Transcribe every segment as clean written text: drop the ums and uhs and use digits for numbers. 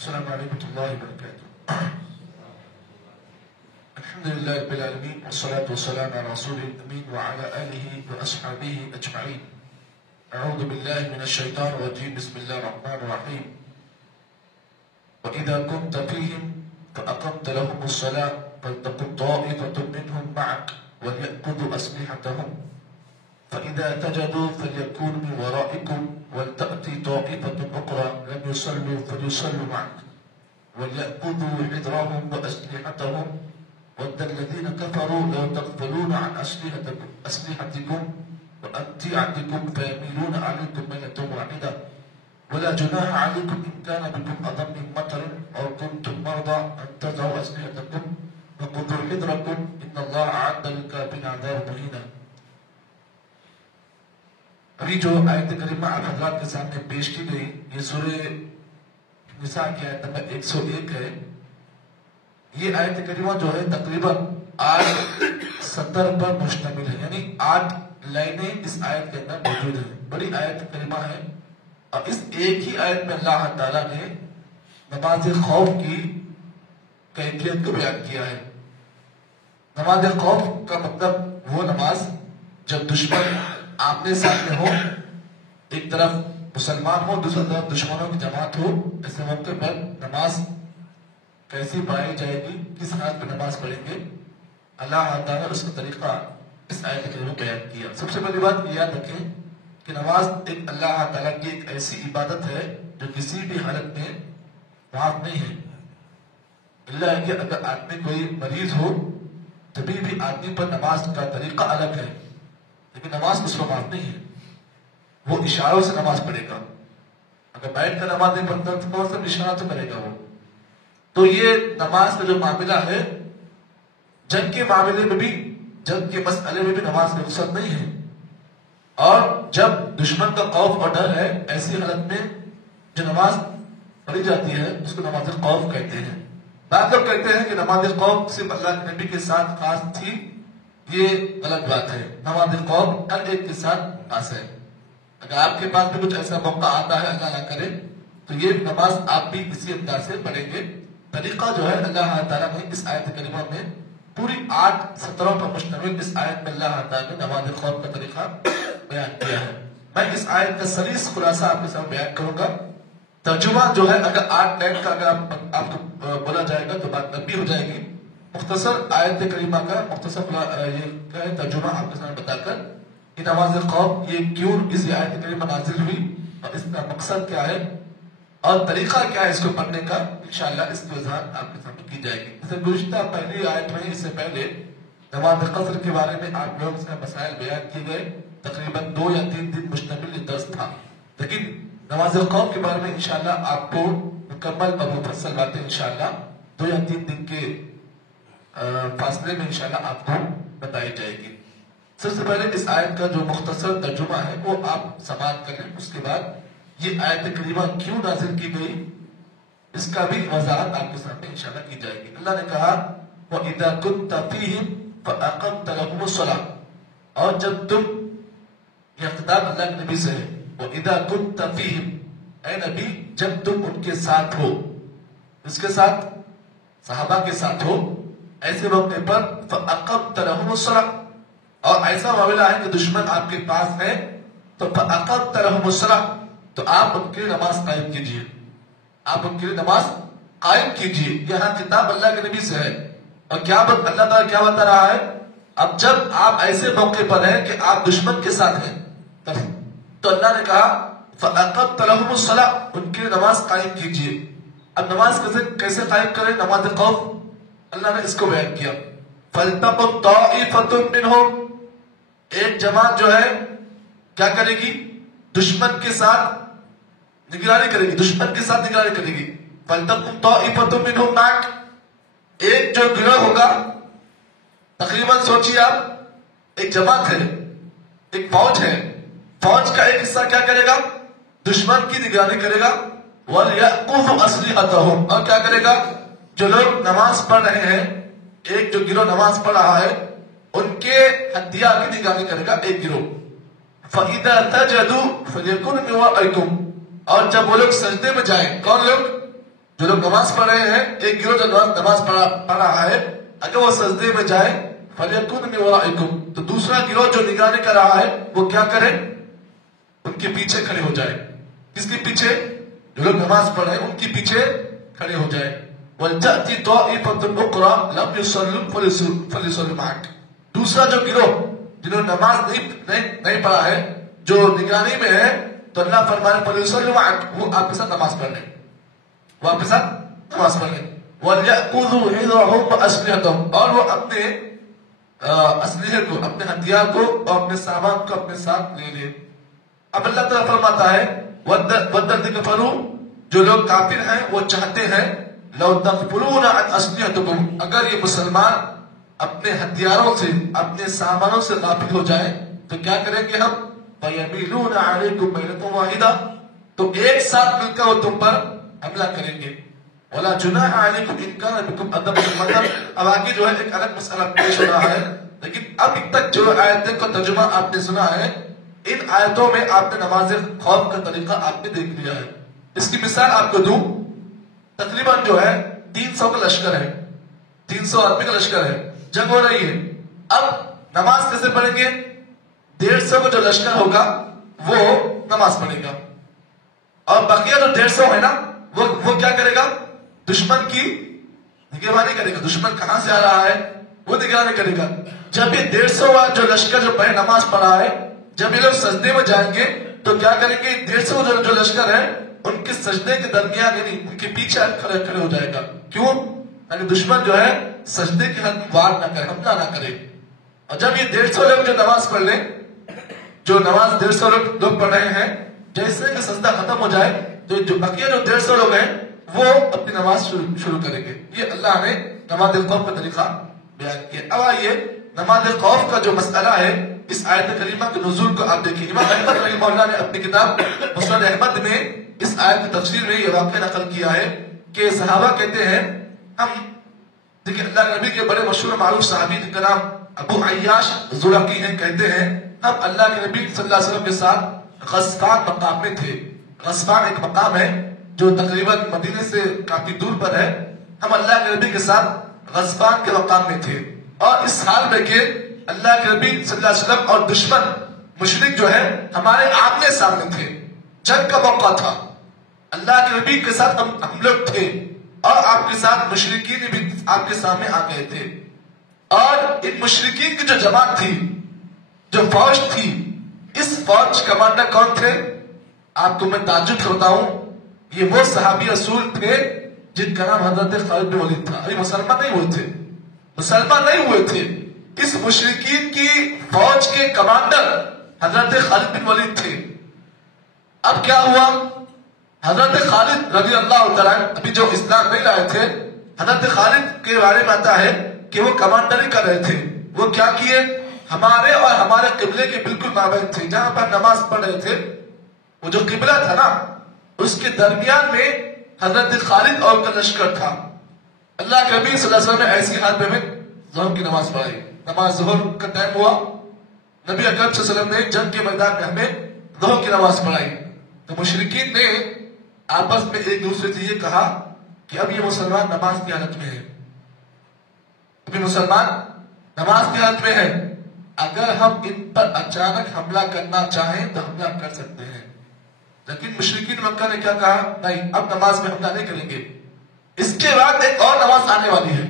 السلام علیکم ورحمۃ اللہ وبرکاتہ. الحمد للہ رب العالمین والصلاة والسلام علی رسول الامین وعلی آلہ واصحابہ اجمعین. اعوذ باللہ من الشیطان الرجیم. بسم اللہ الرحمن الرحیم. وَإِذَا كُنْتَ فِيهِمْ فَأَقَمْتَ لَهُمُ الصَّلَاةَ فَلْتَقُمْ طَائِفَةٌ مِّنْهُمْ مَعَكَ وَلْيَأْخُذُوا أَسْلِحَتَهُمْ فَإِذَا سَجَدُوا فَلْيَكُونُوا مِنْ وَرَائِكُمْ وَلْتَأْتِ طَائِفَةٌ أُخْرَىٰ لَمْ يُصَلُّوا فَلْيُصَلُّوا مَعَكَ وَلْيَأْخُذُوا حِذْرَهُمْ وَأَسْلِحَتَهُمْ وَدَّ الَّذِينَ كَفَرُوا لَوْ تَغْفُلُونَ عَنْ أَسْلِحَتِكُمْ وَأَمْتِعَتِكُمْ فَيَمِيلُونَ عَلَيْكُمْ مَيْلَةً وَاحِدَةً ولا جناح عليكم إن كان بكم أذى من مطر أو كنتم مرضى أن تضعوا أسلحتكم وخذوا حذركم إن الله أعد للكافرين عذابا مهينا. ابھی جو آیت کریمہ آپ حضرات کے سامنے پیش کی گئی یہ سورہ نساء کی آیت نمبر 101 ہے. یہ آیت کریمہ جو ہے تقریباً 8 سطر پر مشتمل ہے، یعنی 8 لائنیں اس آیت کے اندر موجود ہیں. بڑی آیت کریمہ ہے اور اس ایک ہی آیت میں اللہ تعالیٰ نے نماز خوف کی کیفیت کو بیان کیا ہے. نماز خوف کا مطلب وہ نماز جب دشمن آمنے سامنے ہو، ایک طرف مسلمان ہو دوسری طرف دشمنوں کی جماعت ہو، ایسے موقع پر نماز کیسی پڑھائی جائے گی، کس حالت میں نماز پڑھیں گے، اللہ تعالیٰ نے اس کا طریقہ اس آیت کے میں بیان کیا. سب سے بڑی بات یہ یاد رکھیں کہ نماز ایک اللہ تعالیٰ کی ایک ایسی عبادت ہے جو کسی بھی حالت میں معاف نہیں ہے. اللہ کہ اگر آدمی کوئی مریض ہو تبھی بھی آدمی پر نماز کا طریقہ الگ ہے، لیکن نماز اس کو معاف نہیں ہے. وہ اشاروں سے نماز پڑھے گا. اگر بیٹھ کر نماز نہیں پڑھتا تو کون سا اشارہ تو کرے گا وہ. تو یہ نماز کا جو معاملہ ہے، جنگ کے معاملے میں بھی، جنگ کے مسئلے میں بھی نماز میں رخصت نہیں ہے. اور جب دشمن کا خوف اور ڈر ہے، ایسی حالت میں جو نماز پڑھی جاتی ہے اس کو نماز خوف کہتے ہیں. بعض لوگ کہتے ہیں کہ نماز خوف صرف اللہ کے نبی کے ساتھ خاص تھی. یہ غلط بات ہے. نماز خوف ہر ایک کے ساتھ خاص ہے. اگر آپ کے پاس بھی کچھ ایسا موقع آتا ہے، اللہ نہ کرے، تو یہ نماز آپ بھی اسی انداز سے پڑھیں گے. طریقہ جو ہے اللہ تعالیٰ نے اس آیت کریمہ میں پوری 8 سطروں پر مشتمل اس آیت میں اللہ تعالیٰ نے نماز خوف کا طریقہ بیان کیا ہے. میں اس آیت کا سلیس خلاصہ آپ کے سامنے بیان کروں گا. ترجمہ جو ہے اگر 8 لائن کا اگر آپ کو بولا جائے گا تو بات لمبی ہو جائے گی. مختصر آیت کریمہ کا مختصر یہ ترجمہ آپ کے سامنے بتا کر کہ نماز خوف یہ کیوں اس آیت کریمہ نازل ہوئی اور اس کا مقصد کیا ہے اور طریقہ کیا ہے اس کو پڑھنے کا، انشاءاللہ اس کی وضاحت آپ کے سامنے کی جائے گی. اس سے گزشتہ پہلی آیت میں اس سے پہلے نماز قصر کے بارے میں آپ لوگ سے مسائل بیان کیے گئے. تقریباً 2 یا 3 دن مشتمل یہ درس تھا، لیکن نماز خوف کے بارے میں انشاءاللہ آپ کو مکمل اور مفصل باتیں انشاءاللہ 2 یا 3 دن کے فاصلے میں انشاءاللہ آپ کو بتائی جائے گی. سب سے پہلے اس آیت کا جو مختصر ترجمہ ہے وہ آپ سماعت کر لیں. اس کے بعد یہ آیت کریمہ کیوں نازل کی گئی اس کا بھی وضاحت آپ کے سامنے انشاءاللہ کی جائے گی. اللہ نے کہا وَإِذَا كُنْتَ فِيهِمْ فَأَقَمْتَ لَهُمُ الصَّلَاةَ، اور جب تم، یہ خطاب اللہ کے نبی سے ہے، وَإِذَا كُنْتَ فِيهِمْ، اے نبی جب تم ان کے ساتھ ہو، اس کے ساتھ صحابہ کے ساتھ ہو، ایسے موقع پر فَأَقَمْتَ لَهُمُ الصَّلَاةَ، اور ایسا معاملہ ہے کہ دشمن آپ کے پاس ہے تو فَأَقَمْتَ لَهُمُ الصَّلَاةَ، تو آپ ان کے نماز قائم کیجئے، آپ ان کے لیے نماز قائم کیجئے. یہاں کتاب اللہ کے نبی سے ہے اور کیا اللہ تعالیٰ کیا بتا رہا ہے؟ اب جب آپ ایسے موقع پر ہیں کہ آپ دشمن کے ساتھ ہیں تو اللہ نے کہا فَأَقَمْتَ لَهُمُ الصَّلَاةَ، ان کے نماز قائم کیجئے. اب نماز کیسے قائم کریں؟ نماز خوف اللہ نے اس کو بیان کیا. فَلْتَقُمْ طَائِفَةٌ مِّنْهُمْ، ایک جماعت جو ہے کیا کرے گی؟ دشمن کے ساتھ نگرانی کرے گی، دشمن کے ساتھ نگرانی کرے گی. فَلْتَقُمْ طَائِفَةٌ مِّنْهُمْ مَعَكَ، ایک جو گروہ ہوگا، تقریباً سوچیے آپ ایک جماعت ہے، ایک فوج ہے، فوج کا ایک حصہ کیا کرے گا؟ دشمن کی نگرانی کرے گا. وَلْيَأْخُذُوا أَسْلِحَتَهُمْ، اور کیا کرے گا؟ جو لوگ نماز پڑھ رہے ہیں، ایک جو گروہ نماز پڑھ رہا ہے ان کے ہتھیار کی نگرانی کرے گا ایک گروہ. فَإِذَا سَجَدُوا فَلْيَكُونُوا مِنْ وَرَائِكُمْ، اور جب وہ لوگ سجدے میں جائیں، کون لوگ؟ جو لوگ نماز پڑھ رہے ہیں، ایک گروہ جو نماز پڑھ رہا ہے، اگر وہ سجدے میں جائے فَلْيَكُنْ مِنْ وَرَائِكُمْ، تو دوسرا گروہ جو نگرانی کر رہا ہے وہ کیا کرے؟ ان کے پیچھے کھڑے ہو جائے. کس کے پیچھے؟ جو لوگ نماز پڑھ رہے ہیں ان کے پیچھے کھڑے ہو جائے. وَلْتَأْتِ طَائِفَةٌ أُخْرَىٰ لَمْ يُصَلُّوا فَلْيُصَلُّوا مَعَكَ. دوسرا جو گروہ جنہوں نے نماز نہیں پڑھا ہے، جو نگرانی میں ہے، تو اللہ فرمائے فَلْيُصَلُّوا مَعَكَ، وہ آپ کے ساتھ نماز پڑھ لیں، وہ آپ کے ساتھ نماز پڑھ لیں. وَلْيَأْخُذُوا حِذْرَهُمْ وَأَسْلِحَتَهُمْ، اور وہ اپنے اسلحے کو، اپنے ہتھیار کو اور اپنے سامان کو اپنے ساتھ لے لے. اب اللہ تعالیٰ فرماتا ہے وَالَّذِينَ كَفَرُوا، جو لوگ کافر ہیں وہ چاہتے ہیں لَوْ تَغْفُلُونَ عَنْ أَسْلِحَتِكُمْ، اگر یہ مسلمان اپنے ہتھیاروں سے، اپنے سامانوں سے غافل ہو جائے تو کیا کریں گے ہم؟ فَيَمِيلُونَ عَلَيْكُمْ مَيْلَةً وَاحِدَةً، تو ایک ساتھ مل کر وہ تم پر حملہ کریں گے. وَلَا جُنَاحَ عَلَيْكُمْ إِن كَانَ بِكُمْ أَذًى مِّن مَطَرٍ. اب آگے جو ہے ایک الگ مسئلہ پیش ہو رہا ہے، لیکن اب تک جو آیتیں کا ترجمہ آپ نے سنا ہے، ان آیتوں میں آپ نے نماز خوف کا طریقہ آپ نے دیکھ لیا ہے. اس کی مثال آپ کو دوں، تقریباً جو ہے 300 کا لشکر ہے، 300 آدمی کا لشکر ہے، جنگ ہو رہی ہے. اب نماز کیسے پڑھیں گے؟ 150 کا جو لشکر ہوگا وہ نماز پڑھے گا، اور بقیہ جو 150 ہے نا وہ کیا کرے گا؟ دشمن کی نگرانی کرے گا. دشمن کہاں سے آ رہا ہے وہ نگرانی کرے گا. جب یہ 150 جو لشکر جو پہلے نماز پڑھا ہے، جب یہ لوگ سجدے میں جائیں گے تو کیا کریں گے؟ 150 جو لشکر ہے ان کے سجدے کے درمیان، یعنی ان کے پیچھے کھڑے ہو جائے گا. کیوں؟ یعنی دشمن جو ہے سجدے کے حد وار نہ کرے، حملہ نہ کرے. اور جب یہ 150 لوگ جو نماز پڑھ لیں، جو نماز 150 لوگ پڑھ رہے ہیں، جیسے کہ سجدہ ختم ہو جائے تو جو بقیہ جو 150 لوگ ہیں وہ اپنی نماز شروع کریں گے. یہ اللہ نے نماز خوف کا طریقہ بیان کیا. اب آئیے نماز خوف کا جو مسئلہ ہے، اس آیت کریمہ کے نزول کو آپ دیکھیں. امام احمد رحمہ اللہ نے اپنی کتاب مسند احمد میں اس آیت کی تفسیر میں یہ واقعہ نقل کیا ہے کہ صحابہ کہتے ہیں، ہم دیکھیں اللہ کے نبی کے بڑے مشہور معروف صحابی جن کا نام ابو عیاش زرقی ہیں، کہتے ہیں ہم اللہ کے نبی صلی اللہ علیہ وسلم کے ساتھ غصفان مقام میں تھے. غصفان ایک مقام ہے جو تقریباً مدینے سے کافی دور پر ہے. ہم اللہ کے نبی کے ساتھ غصفان کے مقام میں تھے، اور اس حال میں کہ اللہ کے نبی صلی اللہ علیہ وسلم اور دشمن مشرک جو ہے ہمارے آمنے سامنے تھے. جنگ کا موقع تھا، اللہ کے نبی کے ساتھ ہم لوگ تھے، اور آپ کے ساتھ مشرکین بھی آپ کے سامنے آ گئے تھے. اور ان مشرکین کی جو جماعت تھی، جو فوج تھی، اس فوج کمانڈر کون تھے؟ آپ کو میں تعجب کرتا ہوں، یہ وہ صحابی رسول تھے جن کا نام حضرت خالد بن ولید تھا. ابھی مسلمان نہیں ہوئے تھے، مسلمان نہیں ہوئے تھے. اس مشرکین کی فوج کے کمانڈر حضرت خالد بن ولید تھے. اب کیا ہوا؟ حضرت خالد رضی اللہ تعالیٰ ابھی جو اسلام نہیں لائے تھے، حضرت خالد کے بارے میں آتا ہے کہ وہ کمانڈری کر رہے تھے. وہ کیا کیے؟ ہمارے اور ہمارے قبلے کے بالکل مابین تھے، جہاں پر نماز پڑھ رہے تھے، وہ جو قبلہ تھا نا اس کے درمیان میں حضرت خالد اور کا لشکر تھا. اللہ کے نبی صلی اللہ علیہ وسلم نے ایسی حال میں ظہر کی نماز پڑھائی. نماز ظہر کا ٹائم ہوا، نبی اکرم صلی اللہ علیہ وسلم نے جنگ کے میدان میں ہمیں ظہر کی نماز پڑھائی. تو مشرکین نے آپس میں ایک دوسرے سے یہ کہا کہ اب یہ مسلمان نماز کی حالت میں ہے، ابھی مسلمان نماز کی حالت میں ہے، اگر ہم ان پر اچانک حملہ کرنا چاہیں تو حملہ کر سکتے ہیں. لیکن مشرکین مکہ نے کیا کہا؟ نہیں، اب نماز میں حملہ نہیں کریں گے. اس کے بعد ایک اور نماز آنے والی ہے،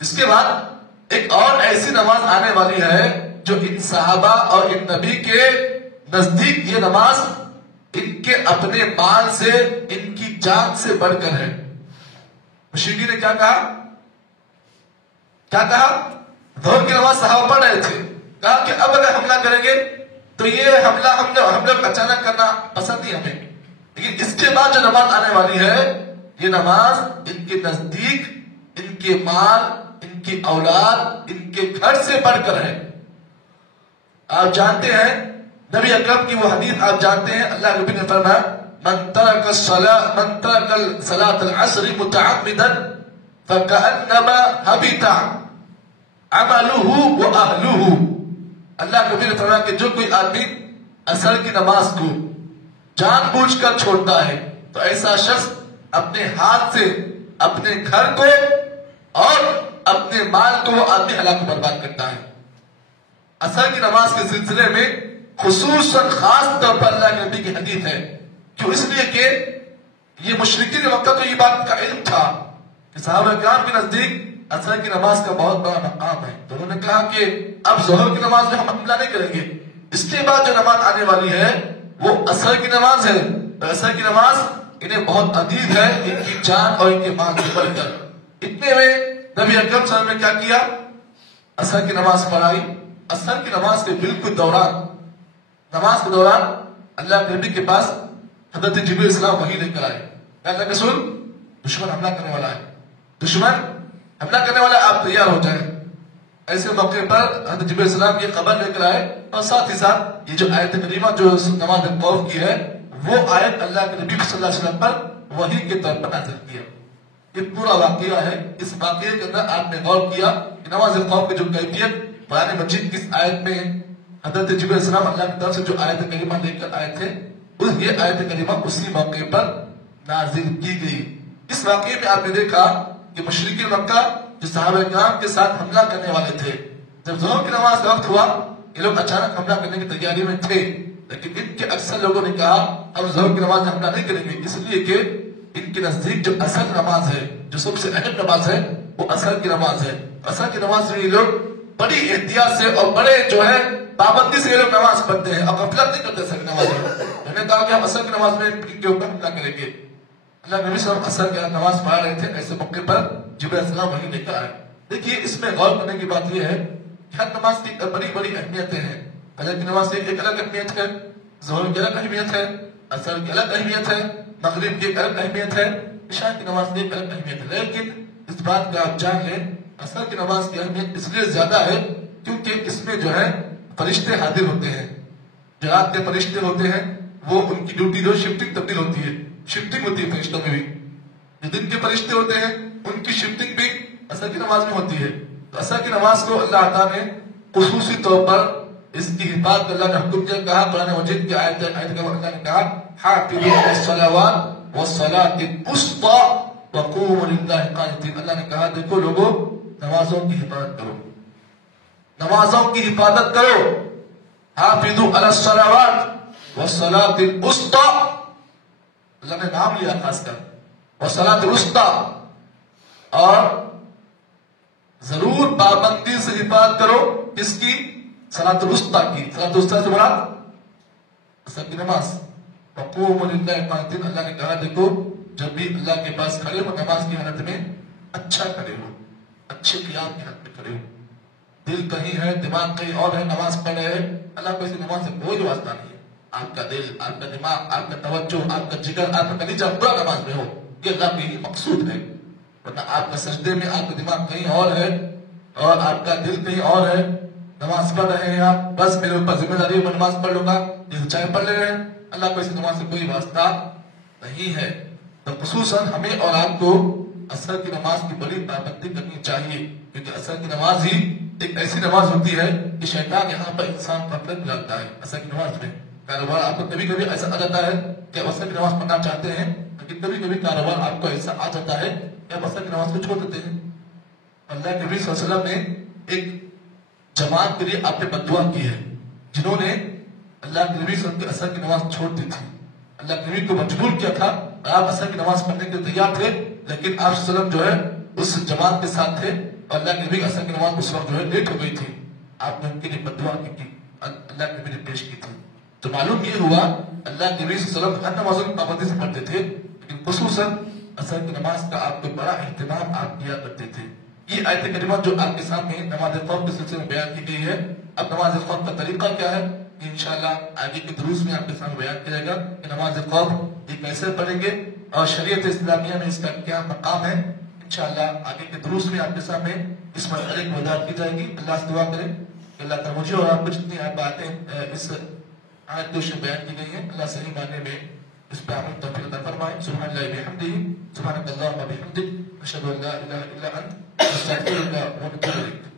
اس کے بعد ایک اور ایسی نماز آنے والی ہے جو ان صحابہ اور ان نبی کے نزدیک یہ نماز ان کے اپنے مال سے، ان کی جان سے بڑھ کر ہے. مشرکین نے کیا کہا؟ کیا کہا؟ ظہر کی نماز صحابہ پڑھ رہے تھے، کہا کہ اب اگر حملہ کریں گے تو یہ حملہ ہم لوگ اچانک کرنا پسند نہیں ہمیں، لیکن اس کے بعد جو نماز آنے والی ہے یہ نماز ان کے نزدیک، ان کے مال، ان کی اولاد، ان کے گھر سے بڑھ کر ہے. آپ جانتے ہیں نبی اکرم کی وہ حدیث آپ جانتے ہیں، اللہ کے نبی نے فرمایا من ترک صلاة العصر متعمدا فكأنما حبط عمله وأهله. اللہ کے نبی نے فرمایا کہ جو کوئی آدمی عصر کی نماز کو جان بوجھ کر چھوڑتا ہے تو ایسا شخص اپنے ہاتھ سے اپنے گھر کو اور اپنے مال کو وہ آدمی ہلاک برباد کرتا ہے۔ عصر کی نماز کے سلسلے میں خصوصاً خاص طور پر اللہ کے نبی کی حدیث ہے، کیوں؟ اس لیے کہ یہ مشرکین وقت تو یہ بات کا علم تھا کہ صحابہ کرام کے نزدیک عصر کی نماز کا بہت بڑا مقام ہے، تو انہوں نے کہا کہ اب ظہر کی نماز میں ہم حملہ نہیں کریں گے، اس کے بعد جو نماز آنے والی ہے وہ عصر کی نماز ہے، عصر کی نماز انہیں بہت عزیز ہے، ان کی جان اور ان کے مال سے بڑھ کر۔ اتنے میں نبی اکرم صلی اللہ علیہ وسلم نے کیا کیا؟ عصر کی نماز پڑھائی۔ عصر کی نماز کے بالکل نماز کے دوران اللہ کے نبی کے پاس حضرت جبریل السلام وحی لے کر آئے، اللہ کے رسول دشمن حملہ کرنے والا ہے، دشمن حملہ کرنے والا ہے، آپ تیار ہو جائیں۔ ایسے موقع پر حضرت جبریل السلام یہ خبر لے کر آئے اور ساتھ ہی ساتھ یہ جو آیت کریمہ جو نماز خوف کی ہے وہ آیت اللہ کے نبی صلی اللہ علیہ وسلم پر وحی کے طور پر نازل کیا۔ یہ پورا واقعہ ہے، اس واقعے کے اندر آپ نے غور کیا کہ نماز خوف کی جو کیفیت قرآن مجید کس آیت میں حضرت جبریل السلام اللہ کی طرف سے جو آیت کریمہ لے کر آئے تھے یہ آیت کریمہ اسی موقع پر نازل کی گئی۔ اس واقعے میں آپ نے دیکھا کہ مشرکین مکہ جو صحابہ کرام کے ساتھ حملہ کرنے والے تھے، جب ظہر کی نماز کا وقت ہوا یہ لوگ اچانک حملہ کرنے کی تیاری میں تھے، لیکن ان کے اکثر لوگوں نے کہا ہم ظہر کی نماز میں حملہ نہیں کریں گے، اس لیے کہ ان کے نزدیک جو اصل نماز ہے، جو سب سے اہم نماز ہے وہ عصر کی نماز ہے۔ عصر کی نماز میں یہ لوگ بڑی احتیاط سے اور بڑے جو ہے پابندی سے یہ لوگ نماز پڑھتے ہیں اور غفلت نہیں کرتے عصر کی نماز میں۔ انہوں نے کہا کہ ہم عصر کی نماز میں ان کے اوپر حملہ کریں گے۔ اللہ نبی صلی اللہ علیہ وسلم عصر کی نماز پڑھا رہے تھے، ایسے موقع پر جبریل السلام وحی لے کر آئے۔ دیکھیے اس میں غور کرنے کی بات یہ ہے کہ ہر نماز کی بڑی بڑی اہمیتیں ہیں۔ فجر کی نماز کی ایک الگ اہمیت ہے، ظہر کی الگ اہمیت ہے، عصر کی الگ اہمیت ہے، مغرب کی ایک الگ اہمیت ہے، عشاء کی نماز کی ایک الگ اہمیت ہے۔ لیکن اس بات کا آپ جان لیں عصر کی نماز کی اہمیت اس لیے زیادہ ہے کیونکہ اس میں جو ہے فرشتے حاضر ہوتے ہیں، جو رات کے فرشتے ہوتے ہیں وہ ان کی ڈیوٹی جو شفٹنگ تبدیل ہوتی ہے، شفٹنگ ہوتی ہے فرشتوں میں بھی، جو دن کے فرشتے ہوتے ہیں ان کی شفٹنگ بھی عصر کی نماز میں ہوتی ہے۔ تو عصر کی نماز کو اللہ تعالیٰ نے خصوصی طور پر اس کی حفاظت اللہ نے حکم دیا، کہا قرآن مجید کی آیت کا اللہ نے کہا حافظوا علی الصلوات والصلاۃ الوسطی وقوموا للہ قانتین۔ اللہ نے کہا دیکھو لوگوں نمازوں کی حفاظت کرو، نمازوں کی حفاظت کرو، حافظوا علی الصلوات والصلاۃ الوسطی، اللہ نے نام لیا خاص کر والصلاۃ الوسطی، اور ضرور پابندی سے حفاظت کرو کس کی؟ صلاۃ الوسطی کی۔ صلاۃ الوسطی سے مراد عصر کی نماز۔ وقوموا للہ قانتین، اللہ نے کہا دیکھو جب بھی اللہ کے پاس کھڑے ہو نماز کی حالت میں اچھا کھڑے ہو، اچھے قیام کی حالت میں کھڑے ہو، دل کہیں ہے دماغ کہیں اور ہے، نماز پڑھ رہے ہیں، اللہ کو اس نماز سے کوئی واسطہ نہیں ہے۔ آپ کا دل، آپ کا دماغ، آپ کا توجہ، آپ کا جگر، آپ کا کلیجہ پورا نماز میں ہو، یہ اللہ کے مقصود ہے۔ ورنہ آپ کا سجدے میں آپ کا دماغ کہیں اور ہے اور آپ کا دل کہیں اور ہے، نماز پڑھ رہے ہیں آپ، بس میرے اوپر ذمہ داری ہے میں نماز پڑھ لوں گا، یہ چاہے پڑھ لے رہے ہیں، اللہ کو اس نماز سے کوئی واسطہ نہیں ہے۔ تو خصوصاً ہمیں اور آپ کو عصر کی نماز کی بڑی پابندی کرنی چاہیے، کیونکہ عصر کی نماز ہی ایک ایسی نماز ہوتی ہے کہ شیطان یہاں پر انسان کو غفلت دلاتا ہے۔ عصر کی نماز میں کاروبار آپ کو کبھی کبھی ایسا آ جاتا ہے کہ آپ عصر کی نماز پڑھنا چاہتے ہیں، لیکن کبھی کبھی کاروبار آپ کو ایسا آ جاتا ہے کہ آپ عصر کی نماز کو چھوڑ دیتے ہیں۔ اللہ کے نبی صلی اللہ علیہ وسلم نے ایک جماعت کے لیے آپ نے بددعا کی ہے جنہوں نے اللہ کے نبی صلی اللہ علیہ وسلم کی عصر کی نماز چھوڑ دی تھی، اللہ کے نبی کو مجبور کیا تھا، آپ عصر کی نماز پڑھنے کے لیے تیار تھے لیکن آپ صلی اللہ علیہ وسلم جو ہے اس جماعت کے ساتھ تھے اور اللہ کے نبی عصر کی نماز اس وقت جو ہے لیٹ ہو گئی تھی، آپ نے ان کے لیے بددعا کی تھی، اللہ کے نبی نے پیش کی تھی۔ تو معلوم یہ ہوا اللہ کے نبی صلی اللہ علیہ وسلم ہر نمازوں کی پابندی سے پڑھتے تھے، لیکن خصوصاً عصر کی نماز کا آپ کو بڑا اہتمام آپ کیا کرتے تھے۔ یہ آیت کریمہ جو آپ کے سامنے نماز خوف کے سلسلے میں بیان کی گئی ہے، اب نماز خوف کا طریقہ کیا ہے انشاءاللہ آگے کے دروس میں آپ کے سامنے بیان کیا جائے گا کہ نماز خوف یہ کیسے پڑھیں گے اور شریعت اسلامیہ میں اس کا کیا مقام ہے۔ انشاءاللہ آگے کے دروس میں آپ کے سامنے اس مسئلے کی وضاحت کی جائے گی۔ اللہ سے دعا کریں کہ اللہ تعالیٰ مجھے اور آپ کو جتنی باتیں اس آیت کو بیان کی گئی ہیں اللہ صحیح معنی میں اس پہ عمل توفیق عطا فرمائے۔ سبحان اللہ بحمدہ، سبحانک اللہم وبحمدک، اشہد ان لا الہ الا انت، استغفرک و اتوب الیک۔